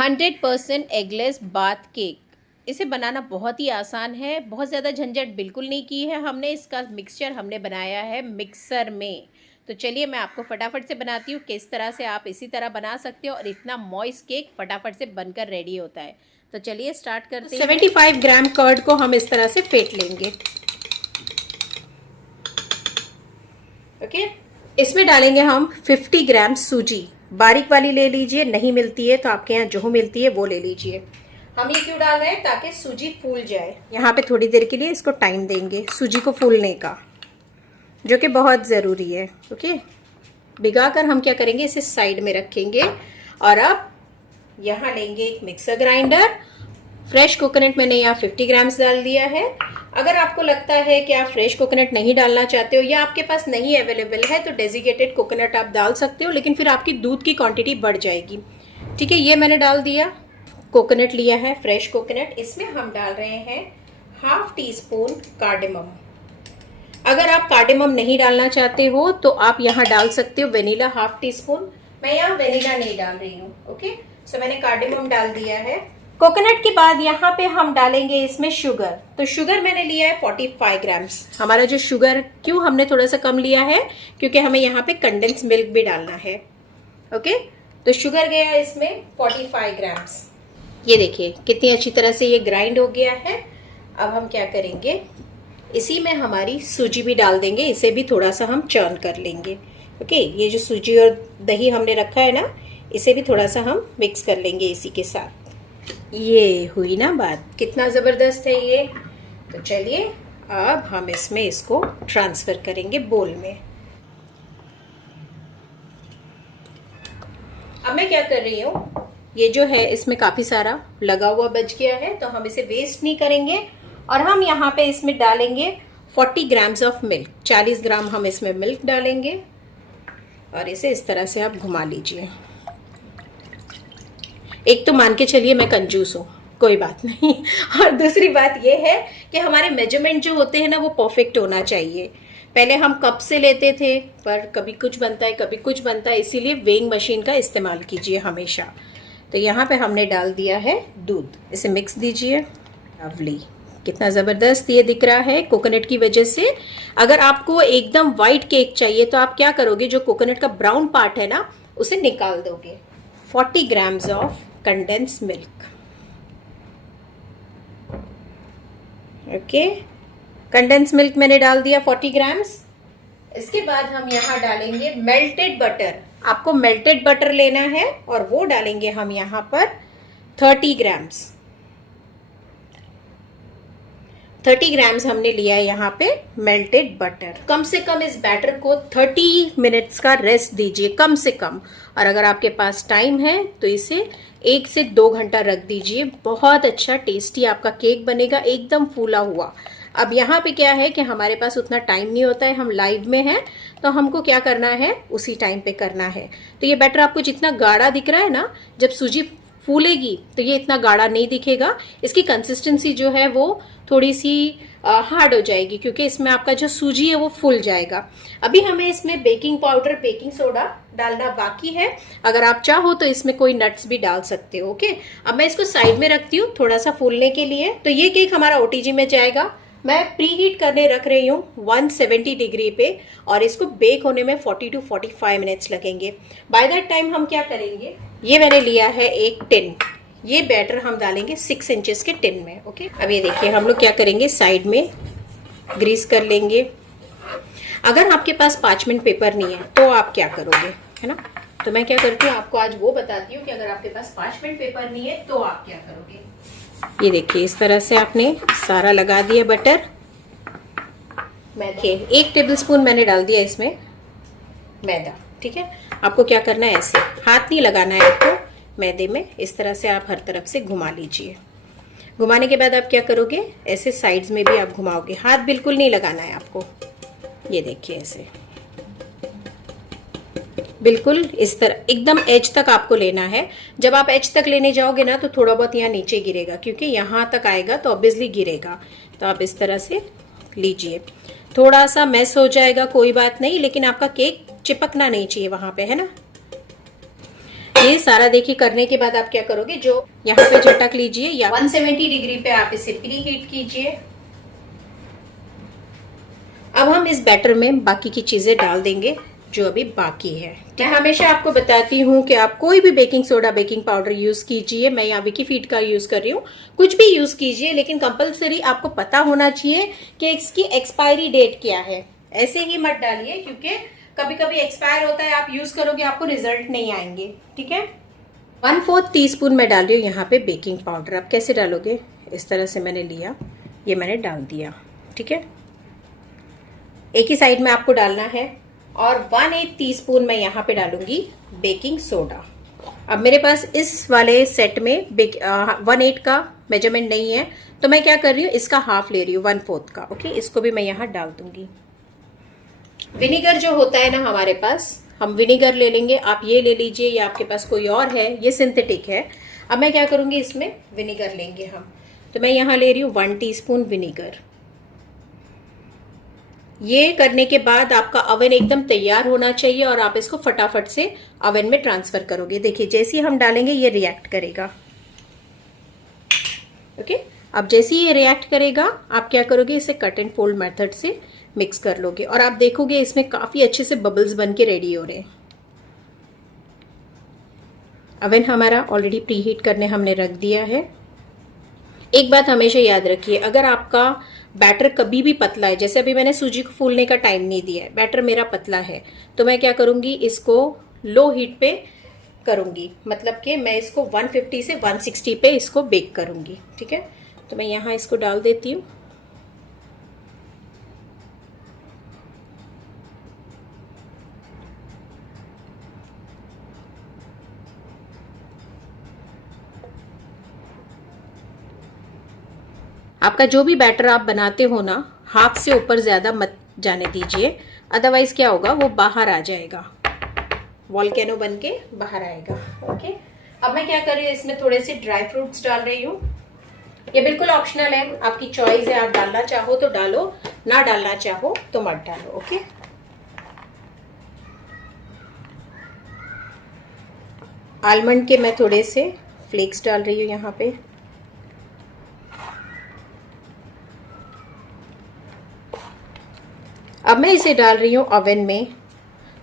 100% eggless bath cake. इसे बनाना बहुत ही आसान है, बहुत ज़्यादा झंझट बिल्कुल नहीं की है हमने। इसका मिक्सचर हमने बनाया है मिक्सर में। तो चलिए मैं आपको फटाफट से बनाती हूँ किस तरह से आप इसी तरह बना सकते हो और इतना मॉइस्ट केक फटाफट से बनकर रेडी होता है। तो चलिए स्टार्ट करते हैं। 75 ग्राम कर्ड को हम इस तरह से फेंट लेंगे। ओके, इसमें डालेंगे हम 50 ग्राम सूजी। बारीक वाली ले लीजिए, नहीं मिलती है तो आपके यहाँ जो मिलती है वो ले लीजिए। हम ये क्यों डाल रहे हैं? ताकि सूजी फूल जाए। यहाँ पे थोड़ी देर के लिए इसको टाइम देंगे सूजी को फूलने का, जो कि बहुत ज़रूरी है। ओके, भिगा कर हम क्या करेंगे, इसे साइड में रखेंगे। और अब यहाँ लेंगे एक मिक्सर ग्राइंडर। फ्रेश कोकोनट मैंने यहाँ 50 ग्राम्स डाल दिया है। अगर आपको लगता है कि आप फ्रेश कोकोनट नहीं डालना चाहते हो या आपके पास नहीं अवेलेबल है तो डेजिकेटेड कोकोनट आप डाल सकते हो, लेकिन फिर आपकी दूध की क्वांटिटी बढ़ जाएगी। ठीक है, ये मैंने डाल दिया। कोकोनट लिया है, फ्रेश कोकोनट। इसमें हम डाल रहे हैं ½ टीस्पून कार्डेमम। अगर आप कार्डेमम नहीं डालना चाहते हो तो आप यहाँ डाल सकते हो वेनिला ½ टीस्पून। मैं यहाँ वेनिला नहीं डाल रही हूँ। ओके, सो मैंने कार्डेमम डाल दिया है। कोकोनट के बाद यहाँ पे हम डालेंगे इसमें शुगर। तो शुगर मैंने लिया है 45 ग्राम्स। हमारा जो शुगर क्यों हमने थोड़ा सा कम लिया है, क्योंकि हमें यहाँ पे कंडेंस मिल्क भी डालना है। ओके, तो शुगर गया इसमें 45 ग्राम्स। ये देखिए कितनी अच्छी तरह से ये ग्राइंड हो गया है। अब हम क्या करेंगे, इसी में हमारी सूजी भी डाल देंगे। इसे भी थोड़ा सा हम चर्न कर लेंगे। ओके, ये जो सूजी और दही हमने रखा है ना, इसे भी थोड़ा सा हम मिक्स कर लेंगे इसी के साथ। ये हुई ना बात, कितना ज़बरदस्त है ये। तो चलिए अब हम इसमें इसको ट्रांसफ़र करेंगे बोल में। अब मैं क्या कर रही हूँ, ये जो है इसमें काफ़ी सारा लगा हुआ बच गया है तो हम इसे वेस्ट नहीं करेंगे। और हम यहाँ पे इसमें डालेंगे 40 ग्राम्स ऑफ मिल्क। 40 ग्राम हम इसमें मिल्क डालेंगे और इसे इस तरह से आप घुमा लीजिए। एक तो मान के चलिए मैं कंजूस हूँ, कोई बात नहीं। और दूसरी बात ये है कि हमारे मेजरमेंट जो होते हैं ना वो परफेक्ट होना चाहिए। पहले हम कप से लेते थे, पर कभी कुछ बनता है कभी कुछ बनता है, इसीलिए वेइंग मशीन का इस्तेमाल कीजिए हमेशा। तो यहाँ पे हमने डाल दिया है दूध। इसे मिक्स दीजिए। लवली, कितना ज़बरदस्त ये दिख रहा है कोकोनट की वजह से। अगर आपको एकदम वाइट केक चाहिए तो आप क्या करोगे, जो कोकोनट का ब्राउन पार्ट है ना उसे निकाल दोगे। 40 grams of condense milk. Okay, condense milk मैंने डाल दिया 40 ग्राम्स। इसके बाद हम यहाँ डालेंगे मेल्टेड बटर। आपको मेल्टेड बटर लेना है और वो डालेंगे हम यहाँ पर 30 ग्राम्स। 30 ग्राम्स हमने लिया है यहाँ पे मेल्टेड बटर। कम से कम इस बैटर को 30 मिनट्स का रेस्ट दीजिए, कम से कम। और अगर आपके पास टाइम है तो इसे 1 से 2 घंटा रख दीजिए। बहुत अच्छा टेस्टी आपका केक बनेगा, एकदम फूला हुआ। अब यहाँ पे क्या है कि हमारे पास उतना टाइम नहीं होता है, हम लाइव में हैं, तो हमको क्या करना है, उसी टाइम पे करना है। तो ये बैटर आपको जितना गाढ़ा दिख रहा है ना, जब सूजी फूलेगी तो ये इतना गाढ़ा नहीं दिखेगा। इसकी कंसिस्टेंसी जो है वो थोड़ी सी हार्ड हो जाएगी, क्योंकि इसमें आपका जो सूजी है वो फूल जाएगा। अभी हमें इसमें बेकिंग पाउडर, बेकिंग सोडा डालना बाकी है। अगर आप चाहो तो इसमें कोई नट्स भी डाल सकते हो। ओके, अब मैं इसको साइड में रखती हूँ थोड़ा सा फूलने के लिए। तो ये केक हमारा ओटीजी में जाएगा। मैं प्री हीट करने रख रही हूँ 170 डिग्री पे, और इसको बेक होने में 40 to 45 मिनट्स लगेंगे। बाय दैट टाइम हम क्या करेंगे, ये मैंने लिया है एक टिन। ये बैटर हम डालेंगे 6 इंचेस के टिन में। ओके, अब ये देखिए हम लोग क्या करेंगे, साइड में ग्रीस कर लेंगे। अगर आपके पास पार्चमेंट पेपर नहीं है तो आप क्या करोगे, है ना। तो मैं क्या करती हूँ, आपको आज वो बताती हूँ कि अगर आपके पास पार्चमेंट पेपर नहीं है तो आप क्या करोगे। ये देखिए इस तरह से आपने सारा लगा दिया बटर। मैं देखिए 1 टेबलस्पून मैंने डाल दिया इसमें मैदा। ठीक है, आपको क्या करना है, ऐसे हाथ नहीं लगाना है आपको मैदे में। इस तरह से आप हर तरफ से घुमा लीजिए। घुमाने के बाद आप क्या करोगे, ऐसे साइड्स में भी आप घुमाओगे। हाथ बिल्कुल नहीं लगाना है आपको। ये देखिए ऐसे बिल्कुल इस तरह एकदम एज तक आपको लेना है। जब आप एज तक लेने जाओगे ना तो थोड़ा बहुत यहाँ नीचे गिरेगा, क्योंकि यहाँ तक आएगा तो ऑब्वियसली गिरेगा। तो आप इस तरह से लीजिए। थोड़ा सा मैस हो जाएगा, कोई बात नहीं, लेकिन आपका केक चिपकना नहीं चाहिए वहां पे, है ना। ये सारा देखिए करने के बाद आप क्या करोगे, जो यहाँ पे झटक लीजिए या 170 डिग्री पे आप इसे प्री हीट कीजिए। अब हम इस बैटर में बाकी की चीजें डाल देंगे जो अभी बाकी है। मैं हमेशा आपको बताती हूँ कि आप कोई भी baking soda, baking powder use कीजिए। मैं यहाँ विकीफीड का यूज कर रही हूँ, कुछ भी यूज कीजिए, लेकिन कंपलसरी आपको पता होना चाहिए कि इसकी एक्सपायरी डेट क्या है। ऐसे ही मत डालिए, क्योंकि कभी कभी एक्सपायर होता है, आप यूज करोगे आपको रिजल्ट नहीं आएंगे। ठीक है, 1/4 टीस्पून मैं डाल रही हूँ यहाँ पे बेकिंग पाउडर। आप कैसे डालोगे, इस तरह से मैंने लिया, ये मैंने डाल दिया। ठीक है, एक ही साइड में आपको डालना है। और 1/8 टीस्पून मैं यहाँ पे डालूंगी बेकिंग सोडा। अब मेरे पास इस वाले सेट में 1/8 का मेजरमेंट नहीं है, तो मैं क्या कर रही हूँ, इसका हाफ ले रही हूँ, 1/4 का। ओके, इसको भी मैं यहाँ डाल दूंगी। विनेगर जो होता है ना हमारे पास, हम विनेगर ले लेंगे, आप ये ले लीजिए या आपके पास कोई और है, ये सिंथेटिक है। अब मैं क्या करूंगी, इसमें विनेगर लेंगे हम, तो मैं यहाँ ले रही हूँ 1 टीस्पून विनेगर। ये करने के बाद आपका अवन एकदम तैयार होना चाहिए और आप इसको फटाफट से अवन में ट्रांसफर करोगे। देखिए जैसे ही हम डालेंगे ये रिएक्ट करेगा। ओके, अब जैसे ही ये रिएक्ट करेगा आप क्या करोगे, इसे कट एंड फोल्ड मेथड से मिक्स कर लोगे और आप देखोगे इसमें काफी अच्छे से बबल्स बन के रेडी हो रहे हैं। अवन हमारा ऑलरेडी प्री हीट करने हमने रख दिया है। एक बात हमेशा याद रखिए, अगर आपका बैटर कभी भी पतला है, जैसे अभी मैंने सूजी को फूलने का टाइम नहीं दिया है, बैटर मेरा पतला है, तो मैं क्या करूंगी, इसको लो हीट पे करूंगी, मतलब कि मैं इसको 150 से 160 पे इसको बेक करूंगी। ठीक है, तो मैं यहाँ इसको डाल देती हूँ। आपका जो भी बैटर आप बनाते हो ना, हाफ से ऊपर ज्यादा मत जाने दीजिए, अदरवाइज क्या होगा, वो बाहर आ जाएगा, वॉल्केनो बन के बाहर आएगा। ओके, अब मैं क्या कर रही हूँ, इसमें थोड़े से ड्राई फ्रूट्स डाल रही हूँ। ये बिल्कुल ऑप्शनल है, आपकी चॉइस है, आप डालना चाहो तो डालो, ना डालना चाहो तो मत डालो। ओके, आलमंड के मैं थोड़े से फ्लेक्स डाल रही हूँ यहाँ पे। अब मैं इसे डाल रही हूँ ओवन में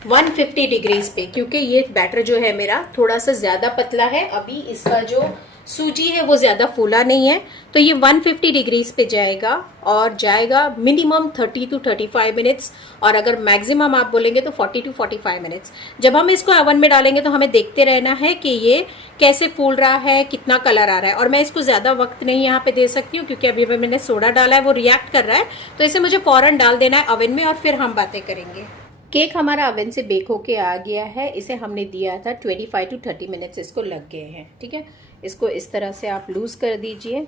150 डिग्रीज पे, क्योंकि ये बैटर जो है मेरा थोड़ा सा ज्यादा पतला है, अभी इसका जो सूजी है वो ज्यादा फूला नहीं है, तो ये 150 डिग्रीज पे जाएगा और जाएगा मिनिमम 30 to 35 मिनट्स, और अगर मैक्सिमम आप बोलेंगे तो 40 to 45 मिनट्स। जब हम इसको ओवन में डालेंगे तो हमें देखते रहना है कि ये कैसे फूल रहा है, कितना कलर आ रहा है। और मैं इसको ज्यादा वक्त नहीं यहाँ पे दे सकती हूँ, क्योंकि अभी मैंने सोडा डाला है, वो रिएक्ट कर रहा है, तो इसे मुझे फौरन डाल देना है ओवन में और फिर हम बातें करेंगे। केक हमारा ओवन से बेक होके आ गया है, इसे हमने दिया था 25 to 30 मिनट्स इसको लग गए हैं। ठीक है, इसको इस तरह से आप लूज कर दीजिए।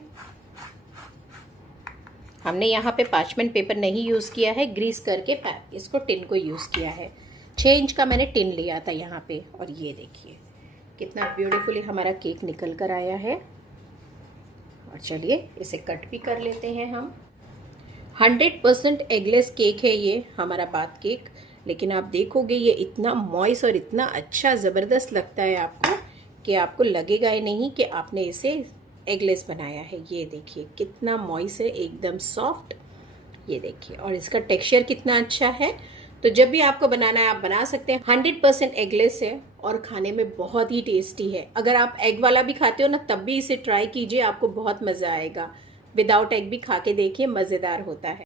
हमने यहाँ पे पार्चमेंट पेपर नहीं यूज किया है, ग्रीस करके इसको टिन को यूज किया है। 6 इंच का मैंने टिन लिया था यहाँ पे, और ये देखिए कितना ब्यूटीफुली हमारा केक निकल कर आया है। और चलिए इसे कट भी कर लेते हैं हम। 100% एगलेस केक है ये हमारा बाथ केक, लेकिन आप देखोगे ये इतना मॉइस्ट और इतना अच्छा ज़बरदस्त लगता है आपको कि आपको लगेगा ही नहीं कि आपने इसे एगलेस बनाया है। ये देखिए कितना मॉइस्ट है, एकदम सॉफ्ट। ये देखिए, और इसका टेक्सचर कितना अच्छा है। तो जब भी आपको बनाना है आप बना सकते हैं। 100% एगलेस है और खाने में बहुत ही टेस्टी है। अगर आप एग वाला भी खाते हो ना, तब भी इसे ट्राई कीजिए, आपको बहुत मज़ा आएगा। विदाउट एग भी खा के देखिए, मज़ेदार होता है।